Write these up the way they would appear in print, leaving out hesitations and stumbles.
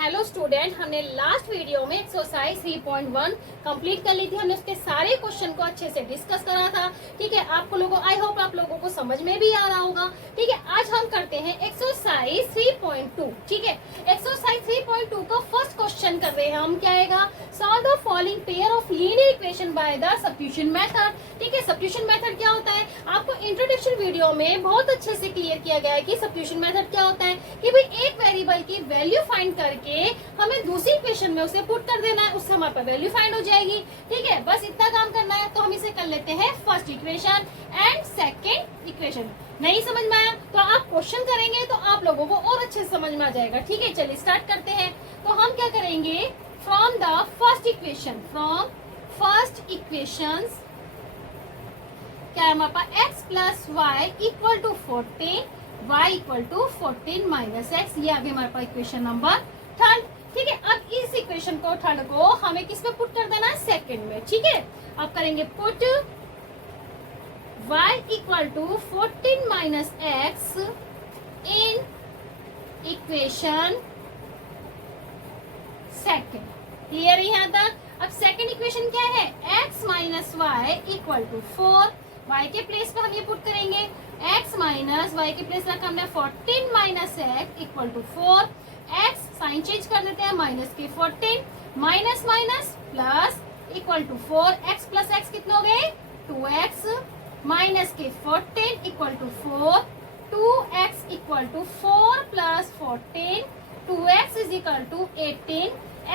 Hello student, हमने last video में exercise 3.1 complete कर ली थी। हमने उसके सारे क्वेश्चन को अच्छे से डिस्कस करा था। ठीक है, आपको लोगों आई होप आप लोगों को समझ में भी आ रहा होगा। ठीक है, आज हम करते हैं एक्सरसाइज 3.2। ठीक है, एक्सरसाइज 3.2 का फर्स्ट क्वेश्चन कर रहे हैं हम। क्या आएगा? Solve the following pair of linear equation by the substitution method. ठीक है, सब्स्टिट्यूशन मेथड क्या होता है? आपको इंट्रोडक्शन वीडियो में बहुत अच्छे से क्लियर किया गया है कि सब्स्टिट्यूशन मेथड क्या होता है। कि भाई एक वेरिएबल की वैल्यू फाइंड करके हमें दूसरी इक्वेशन में उसे पुट कर देना है, उससे हमारे पास वैल्यू फाइंड हो जाएगी। ठीक है, बस इतना काम करना है। तो हम इसे कर लेते हैं first equation and second equation. नहीं समझ में आया तो आप क्वेश्चन करेंगे तो आप लोगों को और अच्छे से समझ में आ जाएगा। ठीक है, चलिए स्टार्ट करते हैं। तो हम क्या करेंगे? From the first equation, from first equations क्या है हमारे पास? x plus y equal to 14, y equal to 14 minus x. ये आगे हमारे पास इक्वेशन नंबर थर्ड। ठीक है, अब इस इक्वेशन को थर्ड को हमें किस पे पुट कर देना है? सेकंड में। ठीक है, अब करेंगे put y equal to 14 minus x in equation second. Clear है यहाँ तक? अब सेकंड इक्वेशन क्या है? x minus y equal to 4। y के प्लेस पे हम ये पुट करेंगे x माइनस वाई के प्लेस रखा हमने 14 minus x equal to 4। x sign change कर देते हैं, माइनस के 14 minus minus plus equal to 4। x plus x कितने हो गए? 2x माइनस के 14 equal to 4। 2x equal to 4 plus 14। 2x is equal to 18।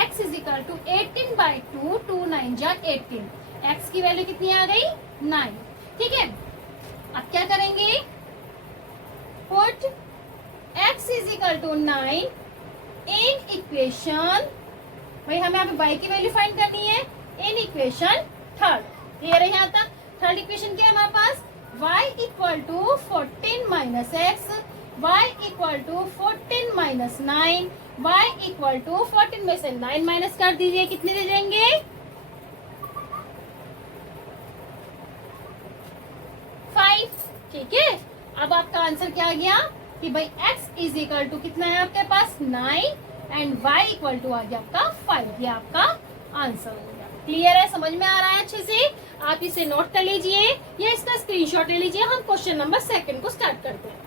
x is equal to 18 by 2। 2 9 जा 18। x की वैल्यू कितनी आ गई? 9। ठीक है, अब क्या करेंगे? Put x is equal to 9 in equation, भाई हमें यहाँ पे y की वैल्यू फाइंड करनी है, इन इक्वेशन थर्ड। क्लियर है यहाँ तक? थर्ड इक्वेशन क्या है हमारे पास? y equal to 14 minus x, y equal to 14 minus 9, y equal to 14 में से 9 माइनस कर दीजिए, कितने दे देंगे? 5। ठीक है, अब आपका आंसर क्या आ गया कि भाई x इज इक्वल टू कितना है आपके पास? 9 एंड y इक्वल टू आ गया आपका 5। ये आपका आंसर हो गया। क्लियर है? समझ में आ रहा है अच्छे से? आप इसे नोट कर लीजिए या इसका स्क्रीनशॉट ले लीजिए। हम क्वेश्चन नंबर सेकंड को स्टार्ट करते हैं।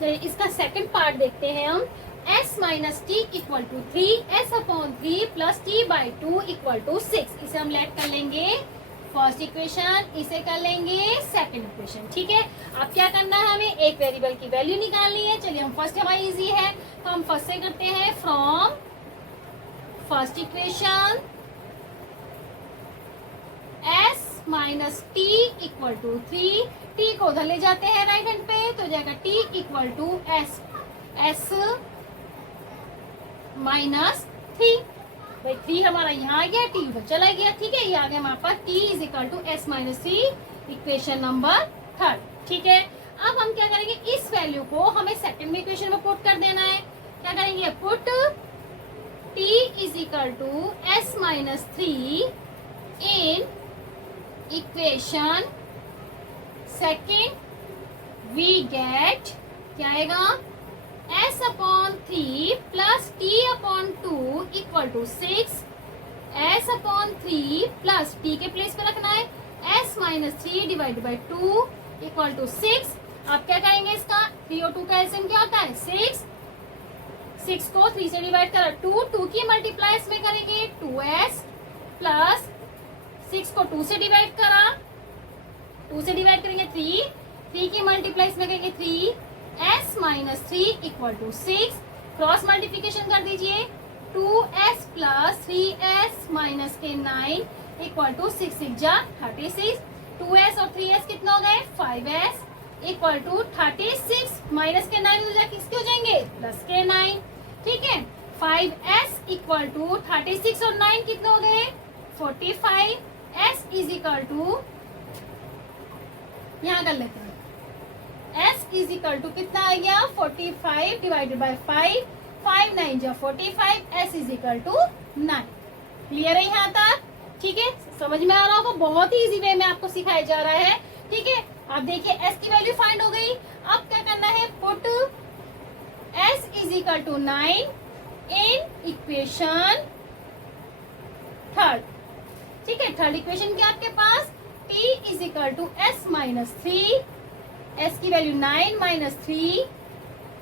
चलिए इसका सेकंड पार्ट देखते हैं हम। s minus t equal to 3, s upon 3 plus t by 2 equal to 6। इसे हम लेट कर लेंगे फर्स्ट इक्वेशन, इसे कर लेंगे सेकंड इक्वेशन। ठीक है, अब क्या करना है? हमें एक वेरिएबल की वैल्यू निकालनी है। चलिए हम फर्स्ट, हमारी इजी है तो हम फर्स्ट से करते हैं। From first equation s minus t equal to 3, t को उधर ले जाते हैं राइट हैंड पे तो जाएगा t equal to s minus 3। भाई 3 हमारा यहाँ आ गया, t उधर चला गया। ठीक है, ये आ गया हमारे पास t is equal to s minus 3, equation number third. ठीक है, अब हम क्या करेंगे? इस वैल्यू को हमें सेकंड इक्वेशन में पुट कर देना है। क्या करेंगे? Put t is equal to s minus 3 in equation second. We get क्या आएगा? s upon 3 plus t upon 2 equal to 6। s upon 3 plus t के प्लेस पे रखना है s minus 3 divide by 2 equal to 6। आप क्या करेंगे? इसका 3 और 2 का एलसीएम क्या होता है? 6। 6 को 3 से डिवाइड करा 2 की मल्टीप्लाई इसमें करेंगे 2s प्लस 6 को 2 से डिवाइड करा, 2 से डिवाइड करेंगे 3 की मल्टीप्लाई इसमें करेंगे 3s minus 3 equal to 6। Cross multiplication कर दीजिए 2s प्लस 3s माइनस के 9 इक्वल टू 6 6 जा 36। 2s और 3s कितने हो गए? 5s इक्वल टू 36 माइनस के 9 हो जा किसके हो जाएंगे? प्लस के 9। ठीक है, 5s इक्वल टू 36 और 9 कितने हो गए? 45। s इज इक्वल टू, यहाँ कर लेते हैं, s इज इक्वल टू कितना आ गया? 45 डिवाइडेड बाई 5, 5 9 जा 45, s is equal to 9। Clear है यहाँ तक? ठीक है, समझ में आ रहा होगा? बहुत ही इजी वे में आपको सिखाया जा रहा है। ठीक है, आप देखिए s की वैल्यू फाइंड हो गई। अब क्या करना है? Put s is equal to 9 in equation third. ठीक है, थर्ड इक्वेशन क्या आपके पास, t is equal to s minus 3, s की value 9 minus 3,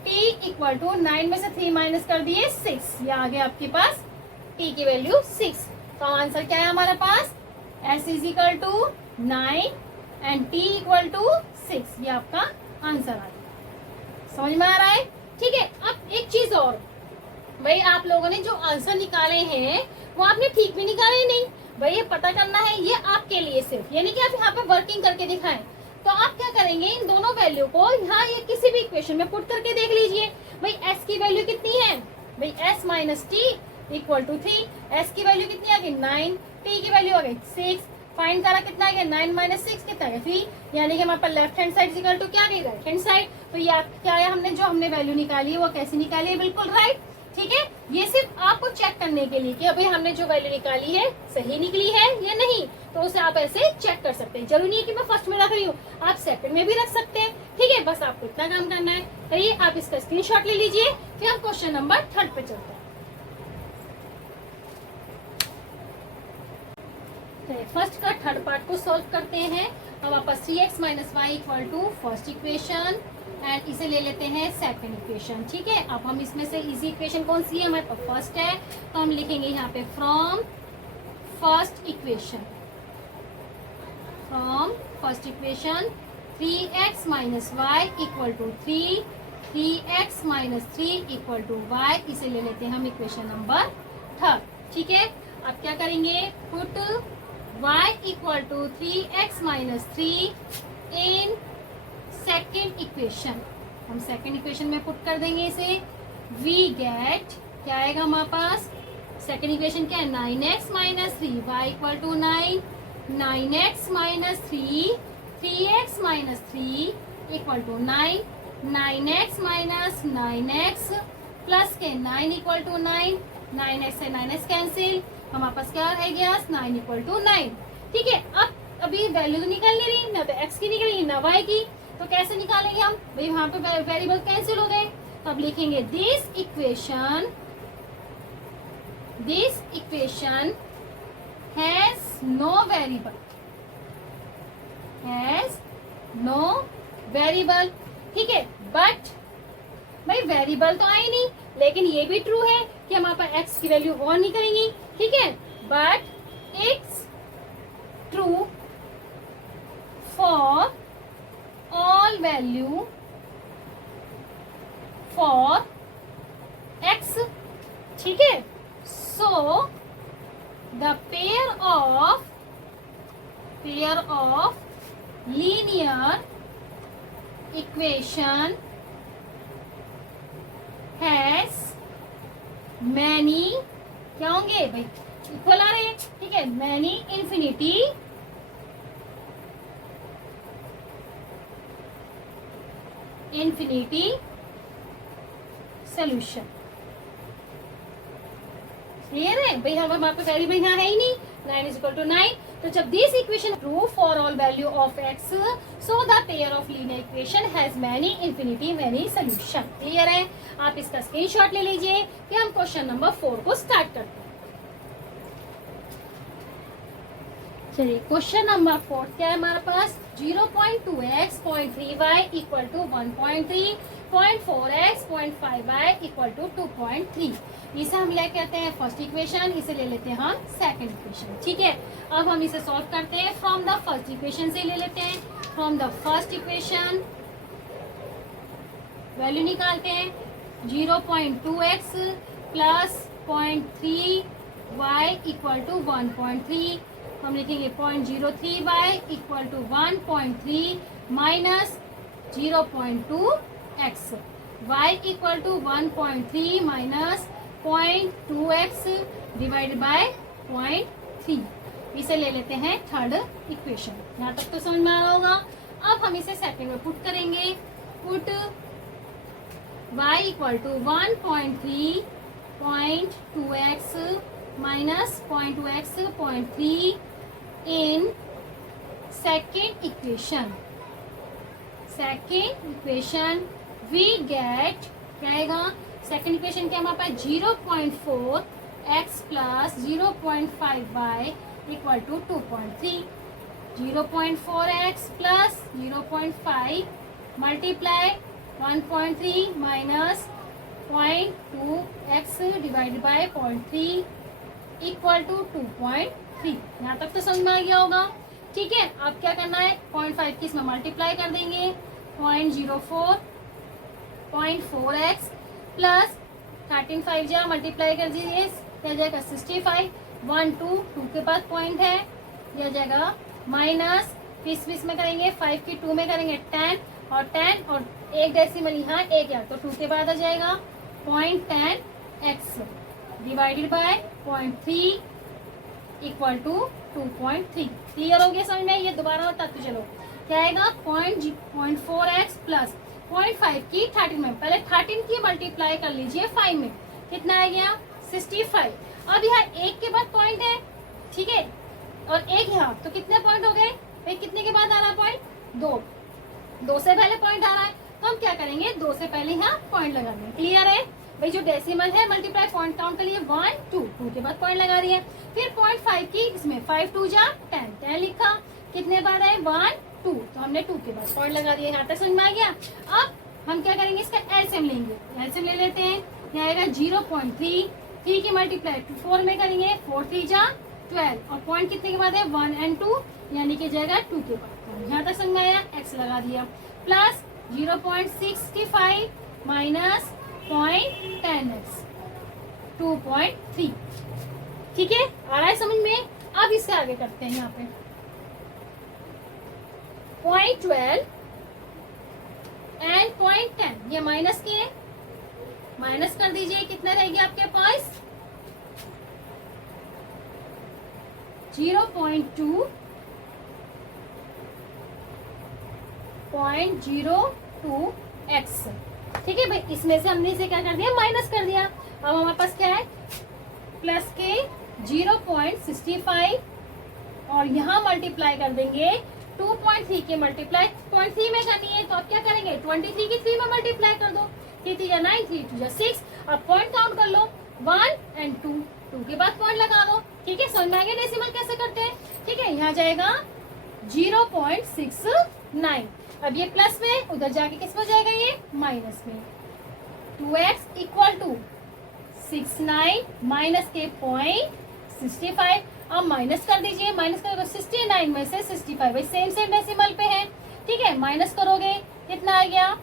t equal to 9 में से 3 माइनस कर दिए 6, ये आ गया आपके पास t की वैल्यू 6। तो आंसर क्या है हमारे पास, s is equal to 9 and t equal to 6, ये आपका आंसर आ गया। समझ में आ रहा है? ठीक है, अब एक चीज और, भाई आप लोगों ने जो आंसर निकाले हैं वो आपने ठीक भी निकाले नहीं, भाई ये पता करना है, ये आपके लिए सिर्फ, यानी कि आप यहाँ पे वर्किंग करके दिखाएं। तो आप क्या करेंगे, इन दोनों वैल्यू को यहाँ ये किसी भी इक्वेशन में पुट करके देख लीजिए। भाई s की वैल्यू कितनी है, भाई s minus t equal to 3, s की वैल्यू कितनी आ गई 9, t की वैल्यू आ गई 6, फाइंड करा कितना आ गया 9 माइनस 6 कितना आ गया 3, यानी कि हमारे पास left hand side equal to क्या आ गई राइट हैंड साइड। तो ये क्या है, हमने जो हमने वैल्यू निकाली है वो कैसी निकाली है, बिल्कुल राइट। ठीक है, ये सिर्फ आपको चेक करने के लिए कि अभी हमने जो वैल्यू निकाली है सही निकली है या नहीं, तो उसे आप ऐसे चेक कर सकते हैं। जरूरी नहीं है कि मैं फर्स्ट में रख रही हूँ, आप सेकंड में भी रख सकते हैं। ठीक है, बस आपको इतना काम करना है। करिए, आप इसका स्क्रीनशॉट ले लीजिए, फिर हम क्वेश्चन नंबर 3 पे चलते हैं। फर्स्ट का थर्ड पार्ट को सॉल्व करते हैं। अब वापस 3x minus y equal to first equation and इसे ले लेते हैं सेकंड इक्वेशन। ठीक है, अब हम इसमें से इजी इक्वेशन कौन सी है, हमारे पास फर्स्ट है, तो हम लिखेंगे यहाँ पे from first equation, from first equation 3x minus y equal to 3, 3x minus 3 equal to y, इसे ले लेते हैं हम इक्वेशन नंबर 3। ठीक है, अब क्या करेंगे, put y equal to 3x minus 3 in second equation, हम सेकेंड इक्वेशन में पुट कर देंगे इसे। वी गेट, क्या आएगा हमारे पास, सेकेंड इक्वेशन क्या है 9x minus 3, y equal to 9, 9x minus 3, 3x minus 3 equal to 9, 9x minus 9x plus के 9 इक्वल टू 9, 9x से 9x कैंसिल, हमारे पास क्या रह गया 9 इक्वल टू 9। ठीक है, अब अभी वैल्यू तो निकल नहीं रही, ना तो x की निकल रही ना y की, तो कैसे निकालेंगे हम, भाई वहां पे वेरिएबल कैंसिल हो गए। तो अब लिखेंगे this equation has no variable, has no variable. ठीक है, बट भाई वेरिएबल तो आई नहीं, लेकिन ये भी ट्रू है कि हमारे पास x की वैल्यू और निकलेंगी। ठीक है, but it's true for all value for x। ठीक है, so the pair of linear equation has many, क्या होंगे भाई इक्वल आ रहे हैं। ठीक है, many infinity solution। क्लियर है भाई, हम हमारे पास वेरिएबल यहाँ है ही नहीं, 9 इज इक्वल टू 9। तो जब this equation true for all value of x, so the pair of linear equation has many solution. Clear है, आप इसका स्क्रीनशॉट ले लीजिए, फिर हम क्वेश्चन नंबर 4 को स्टार्ट करते हैं। चलिए, क्वेश्चन नंबर 4 क्या है हमारे पास, 0.2x 0.3y equal to 1.3, 0.4x 0.5y equal to 2.3। इसे हम ले कहते हैं फर्स्ट इक्वेशन, इसे ले लेते हैं हम सेकंड इक्वेशन। ठीक है, अब हम इसे सॉल्व करते हैं, फ्रॉम द फर्स्ट इक्वेशन से ले लेते हैं। From the first equation value निकालते हैं, 0.2x plus 0.3y equal to 1.3, हम लिखेंगे 0.03y equal to 1.3 minus 0.2x, y equal to 1.3 minus 0.2x divided by 0.3। इसे ले लेते हैं थर्ड इक्वेशन। यहाँ तक तो समझ में आ रहा होगा। अब हम इसे सेकंड में पुट करेंगे, put y equal to 1.3 0.2x minus 0.2x 0.3 in second equation. Second equation we get क्या आएगा, सेकंड इक्वेशन क्या हमारे पास 0.4 x plus 0.5y equal to 2.3। 0.4x plus 0.5 multiply 1.3 minus 0.2x divided by 0.3 equal to 2.3। यहाँ तक तो समझ में आ गया होगा। ठीक है, अब क्या करना है, 0.5 की इसमें मल्टीप्लाई कर देंगे 0.04 0.4x प्लस 13 5 जा मल्टीप्लाई कर दीजिए, क्या जाएगा 65। 1 2 2 के बाद पॉइंट है, यह जाएगा माइनस 20 में करेंगे, 5 की 2 में करेंगे 10 और 10 और एक डेसिमल यहाँ एक या तो 2 के बाद आ जाएगा 0.10x divided by 0.3 equal to 2.3। Clear हो गया समझ में? ये दोबारा बताते चलो, क्या आएगा 0.4x प्लस 0.5 की 13 में, पहले 13 की मल्टीप्लाई कर लीजिए 5 में, कितना आ गया 65। अब यहाँ एक के बाद पॉइंट है, ठीक है, और एक यहाँ, तो कितने पॉइंट हो गए भाई? कितने के बाद आ रहा है पॉइंट? 2 से पहले पॉइंट आ रहा है, तो हम क्या करेंगे 2 से पहले यहाँ पॉइंट लगा देंगे। क्लियर है भाई? जो डेसिमल है मल्टीप्लाई पॉइंट काउंट कर लिए 1 2 2 के बाद पॉइंट लगा दिए, फिर 0.5 की इसमें 5 2 जा 10 लिखा, कितने बाद आए 1 2, तो हमने 2 के बाद पॉइंट लगा दिया। यहाँ तक समझ में आ गया? अब हम क्या करेंगे, इसका एलसीएम लेंगे, एलसीएम ले लेते हैं। यहाँ आएगा 0.3, 3 की मल्टीप्लाई 4 में करेंगे, 4 3 जा 12 और पॉइंट कितने के बाद है 1 और 2, यानी कि जाएगा 2 के बाद। यहाँ तक समझ में आया? एक्स लगा दिया प्लस 0.65 माइनस 0.10x 2.3। ठीक है, आ रहा है समझ में? अब इससे आगे करते हैं, यहाँ पे 0.12 एंड 0.10 ये माइनस के, माइनस कर दीजिए, कितना रहेगी आपके पास 0.2 0.02x। ठीक है भाई, इसमें से हमने इसे क्या कर दिया, माइनस कर दिया। अब हमारे पास क्या है, प्लस के 0.65 और यहाँ मल्टीप्लाई कर देंगे 2.3 के मल्टीप्लाई 0.3 में करनी है, तो आप क्या करेंगे 23 की 3 में मल्टीप्लाई कर दो, 3 3 9 3 2 6। अब पॉइंट काउंट कर लो 1 एंड 2, 2 के बाद पॉइंट लगा दो। ठीक है, समझ में आ गया डेसिमल कैसे करते हैं? ठीक है, यहाँ जाएगा 0.69। अब ये प्लस में, उधर जाके किस में जाएगा, ये माइनस में। 2x इक्वल टू 69 माइनस के 0.65। अब माइनस कर दीजिए, माइनस करोगे 69 में से 65, भाई सेम सेम डेसिमल पे है। ठीक है, माइनस करोगे कितना आ गया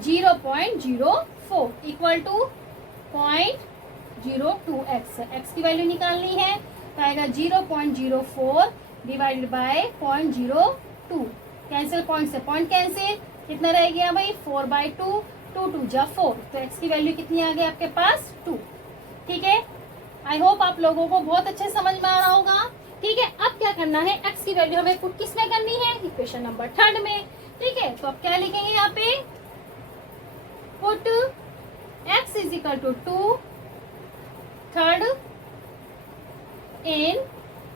0.04 इक्वल टू 0.02x। x की वैल्यू निकालनी है, तो आएगा 0.04 डिवाइडेड बाय 0.02। कैंसिल, पॉइंट से पॉइंट कैंसिल, कितना रह गया भाई 4/2, 2 2 जा 4, तो x की वैल्यू कितनी आ गई आपके पास 2। ठीक है, आई होप आप लोगों को बहुत अच्छे समझ में आ रहा होगा। ठीक है, अब क्या करना है, x की वैल्यू हमें पुट किस में करनी है, इक्वेशन नंबर 3 में। ठीक है, तो अब क्या लिखेंगे यहाँ पे, put x is equal to 2 third in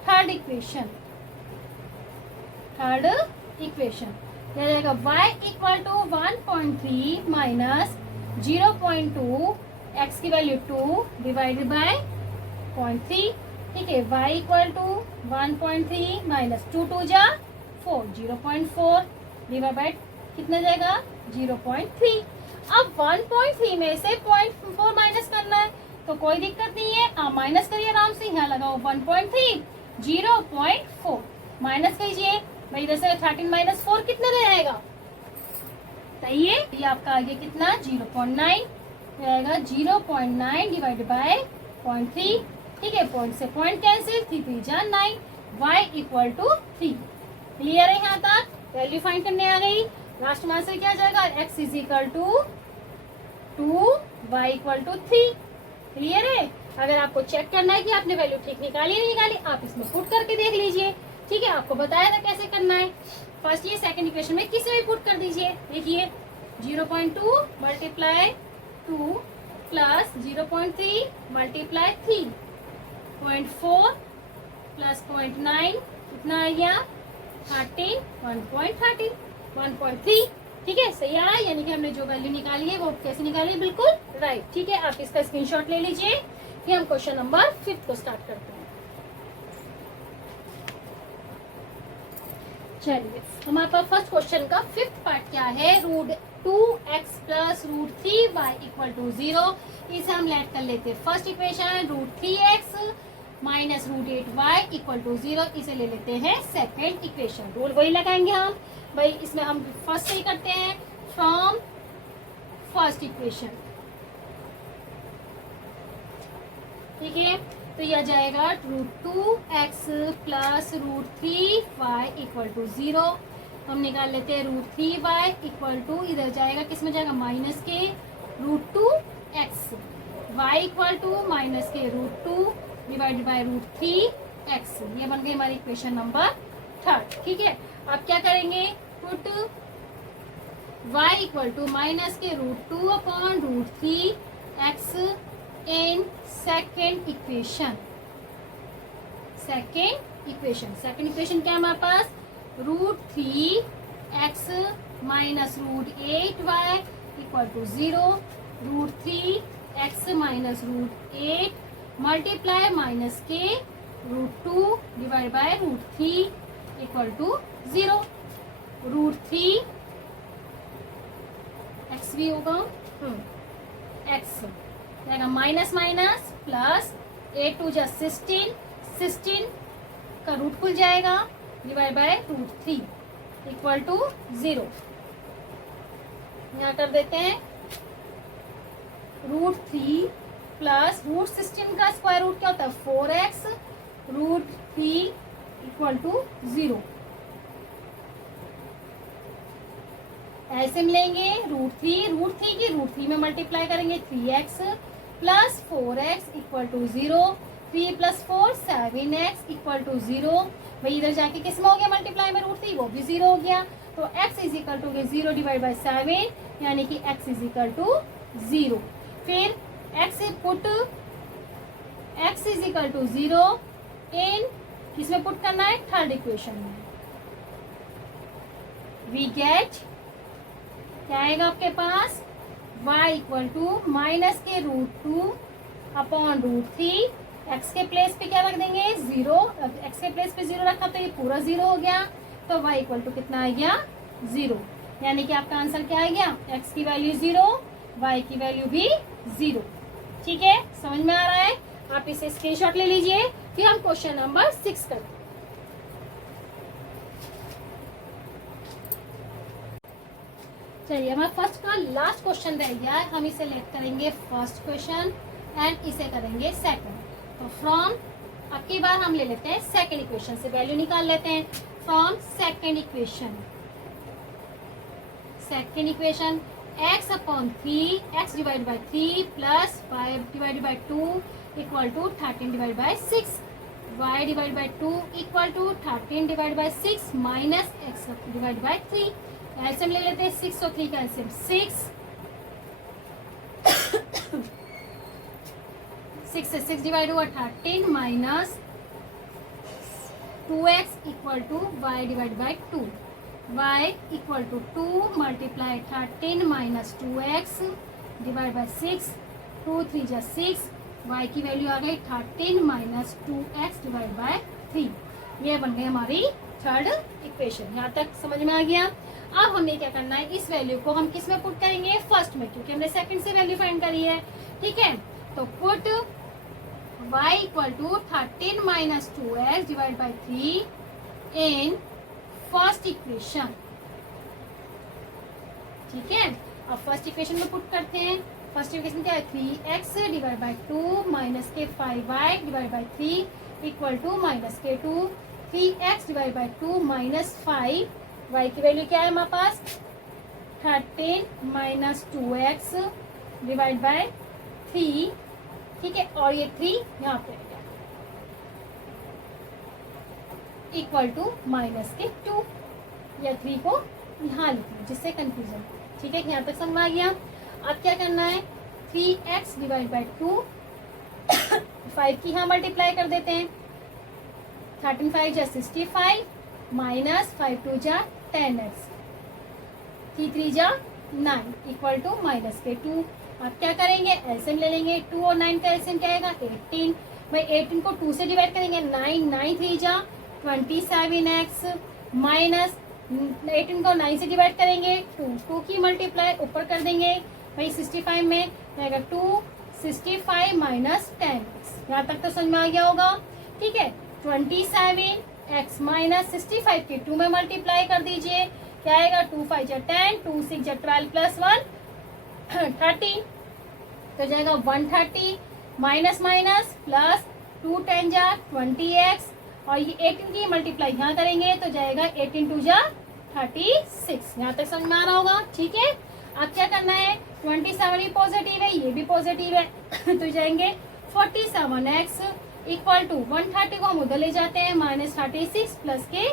third equation, third equation क्या जाएगा y equal to 1.3 minus 0.2, x की वैल्यू 2 डिवाइडेड बाय 0.3। ठीक है, y इक्वल टू 1.3 माइनस 2 2 जा 4, 0.4 डिवाइड बाय कितना जाएगा 0.3। अब 1.3 में से 0.4 माइनस करना है, तो कोई दिक्कत नहीं है, आप माइनस करिए आराम से। यहाँ लगाओ 1.3 0.4 माइनस कीजिए भाई, इधर से 13 माइनस 4 कितने रहेगा, सही है, ये आपका आ गया कितना 0.9 रहेगा, 0.9 डिवाइड बाय 0.3। ठीक है, पॉइंट से पॉइंट कैंसिल, 3 3 जा 9, y इक्वल टू 3। क्लियर है? यहाँ तक वैल्यू फाइंड करने आ गई। लास्ट में आंसर क्या जाएगा, x is equal to 2, y equal to 3। Clear है? अगर आपको चेक करना है कि आपने वैल्यू ठीक निकाली नहीं निकाली, आप इसमें पुट करके देख लीजिए। ठीक है, आपको बताया था कैसे करना है। फर्स्ट ये सेकंड इक्वेशन में किसी में पुट कर दीजिए। देखिए 0.2 मल्टीप्लाई 2 प्लस 0.3 मल्टीप्लाई 3, 0.4 प्लस 0.9 कितना आ गया 13, 1.13, 1.3। ठीक है, सही आ रहा है, यानी कि हमने जो वैल्यू निकाली है वो कैसे निकाली है, बिल्कुल राइट। ठीक है, आप इसका स्क्रीनशॉट ले लीजिए। फिर हम क्वेश्चन नंबर 5 को स्टार्ट करते हैं। चलिए, हमारे पास फर्स्ट क्वेश्चन का 5th पार्ट क्या है, √2x plus √3y equal to 0। इसे हम लेट कर लेते हैं first equation, √3x minus √8y equal to 0। इसे ले लेते हैं सेकेंड इक्वेशन। रूल वही लगाएंगे हम भाई, इसमें हम फर्स्ट से ही करते हैं, फ्रॉम फर्स्ट इक्वेशन। ठीक है, तो यह जाएगा √2x plus √3y equal to 0। हम निकाल लेते हैं √3y इक्वल टू, इधर जाएगा किस में जाएगा, माइनस के √2x, y equal to minus के √2 डिवाइडेड बाय √3x। ये बन गई हमारी इक्वेशन नंबर 3। ठीक है, अब क्या करेंगे, put y equal to minus के √2 upon √3x in second equation. Second equation क्या है हमारे पास, √3x minus √8y equal to 0। √3x minus √8 multiply minus के √2 divide by √3 equal to 0। √3 x भी होगा, x रहेगा माइनस माइनस प्लस 8 2 जा 16 का रूट खुल जाएगा, डिवाइड बाय √3 इक्वल टू 0। यहाँ कर देते हैं √3 प्लस √16 का स्क्वायर रूट क्या होता है, 4x, √3 इक्वल टू 0। ऐसे मिलेंगे √3 की √3 में मल्टीप्लाई करेंगे 3x plus 4x equal to 0। 3 plus 4 7x equal to 0। भाई इधर जाके किस में हो गया मल्टीप्लाई में √3, वो भी 0 हो गया। तो x is equal to 0 divide by 7, यानी कि x इज इक्वल टू 0। फिर x put x is equal to 0 in किसमें पुट करना है, थर्ड इक्वेशन में। वी गेट क्या आएगा आपके पास, y इक्वल टू माइनस के √2 अपॉन √3। x के प्लेस पे क्या रख देंगे, 0। अब x के प्लेस पे 0 रखा तो ये पूरा 0 हो गया, तो y इक्वल टू कितना आ गया, 0। यानी कि आपका आंसर क्या आ गया, x की वैल्यू 0, y की वैल्यू भी 0। ठीक है, समझ में आ रहा है, आप इसे स्क्रीनशॉट ले लीजिए। फिर हम क्वेश्चन नंबर 6 करते हैं। चलिए, हमारा फर्स्ट का लास्ट क्वेश्चन रह गया है, हम इसे लेट करेंगे फर्स्ट क्वेश्चन एंड इसे करेंगे सेकंड। तो फ्रॉम, अब की बार हम ले लेते हैं सेकंड इक्वेशन से वैल्यू निकाल लेते हैं। From second equation x upon 3, x divide by 3 plus 5 divide by 2 equal to 13 divide by 6, y divide by 2 equal to 13 divide by 6 minus x divide by 3। LCM ले लेते हैं, 6 और 3 का एलसीएम 6 से 6 डिवाइड हुआ 13 minus 2x equal to y divide by 2। y equal to 2 multiply 13 minus 2x divide by 6, 2 3 जा 6, y की value आ गई 13 माइनस 2x डिवाइड बाई 3। ये बन गई हमारी थर्ड इक्वेशन। यहाँ तक समझ में आ गया। अब हमें क्या करना है, इस वैल्यू को हम किस में पुट करेंगे, फर्स्ट में, क्योंकि हमने सेकंड से वैल्यू फाइंड करी है। ठीक है, तो put y equal to 13 minus 2x divide by 3 in first equation. ठीक है, अब फर्स्ट इक्वेशन में पुट करते हैं। फर्स्ट इक्वेशन क्या है, 3x डिवाइड बाई 2 माइनस के 5y divide by 3 equal to minus के 2। 3x divide by 2 minus 5, y की वैल्यू क्या है हमारे पास, 13 माइनस 2x डिवाइड बाई 3। ठीक है, और ये 3 यहाँ पे इक्वल टू माइनस के 2, या 3 को यहाँ लिखना जिससे कंफ्यूजन। ठीक है, यहाँ तक समझ आ गया। अब क्या करना है, 3x डिवाइड बाई 2 5 की यहाँ मल्टीप्लाई कर देते हैं, 13 5 जा 65 माइनस 5 2 जा 10x। 3 3 जा 9 इक्वल टू माइनस के 2। आप क्या करेंगे, एलसीएम ले लेंगे। 2 और 9 का एलसीएम क्या आएगा 18। भाई 18 को 2 से डिवाइड करेंगे 9 9 3 जा 27x माइनस 18 को 9 से डिवाइड करेंगे 2 की मल्टीप्लाई ऊपर कर देंगे। भाई 65 में आएगा 2 65 माइनस 10। यहाँ तक तो समझ में आ गया होगा। ठीक है, 27x माइनस 65 के 2 में मल्टीप्लाई कर दीजिए। क्या आएगा 2 5 जा 10 2 6 जा 12 प्लस 1 30 तो जाएगा 130 माइनस माइनस प्लस 2 10 जा 20x और ये 18 की मल्टीप्लाई यहाँ करेंगे तो जाएगा 18 2 जा 36। यहाँ तक समझ में आ रहा होगा। ठीक है, अब क्या करना है, 27 भी पॉजिटिव है, ये भी पॉजिटिव है तो जाएंगे 47x इक्वल टू 130 को हम उधर ले जाते हैं माइनस 36 प्लस के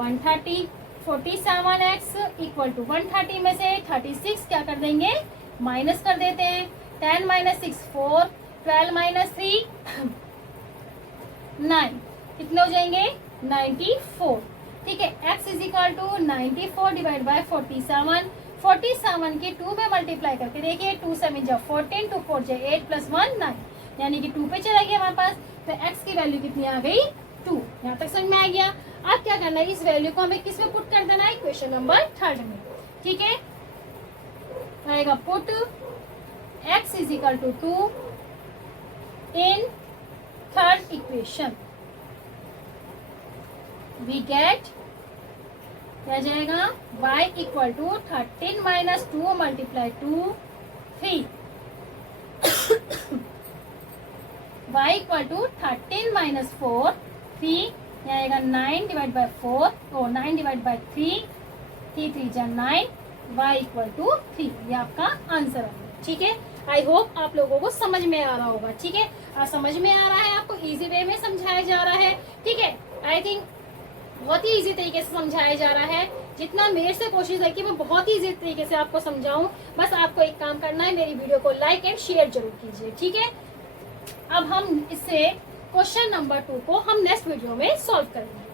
130। 47x इक्वल टू 130 में से 36 क्या कर देंगे, माइनस कर देते हैं। 10 माइनस 6 4 12 माइनस 3 9 कितने हो जाएंगे 94। ठीक है, x is equal to 94 divide by 47। 47 के 2 में मल्टीप्लाई करके देखिए 2 7 जा 14 2 4 जा 8 प्लस 1 9 यानी कि 2 पे चला गया हमारे पास। तो x की वैल्यू कितनी आ गई 2। यहाँ तक समझ में आ गया। अब क्या करना है, इस वैल्यू को हमें किस में पुट कर देना है, इक्वेशन नंबर 3 में। ठीक है, आएगा put x is equal to 2 in third equation. We get क्या जाएगा y equal to 13 minus 2 multiply 2 3 y equal to 13 minus 4 3 आएगा 9 डिवाइड बाय 4 और 9 डिवाइड बाय 3 3 3 जा 9 y इक्वल टू 3। ये आपका आंसर है। ठीक है, आई होप आप लोगों को समझ में आ रहा होगा। ठीक है, समझ में आ रहा है, आपको इजी वे में समझाया जा रहा है। ठीक है, आई थिंक बहुत ही इजी तरीके से समझाया जा रहा है। जितना मेरे से कोशिश है कि मैं बहुत ही इजी तरीके से आपको समझाऊं। बस आपको एक काम करना है, मेरी वीडियो को लाइक एंड शेयर जरूर कीजिए। ठीक है, अब हम इससे क्वेश्चन नंबर 2 को हम नेक्स्ट वीडियो में सॉल्व करेंगे।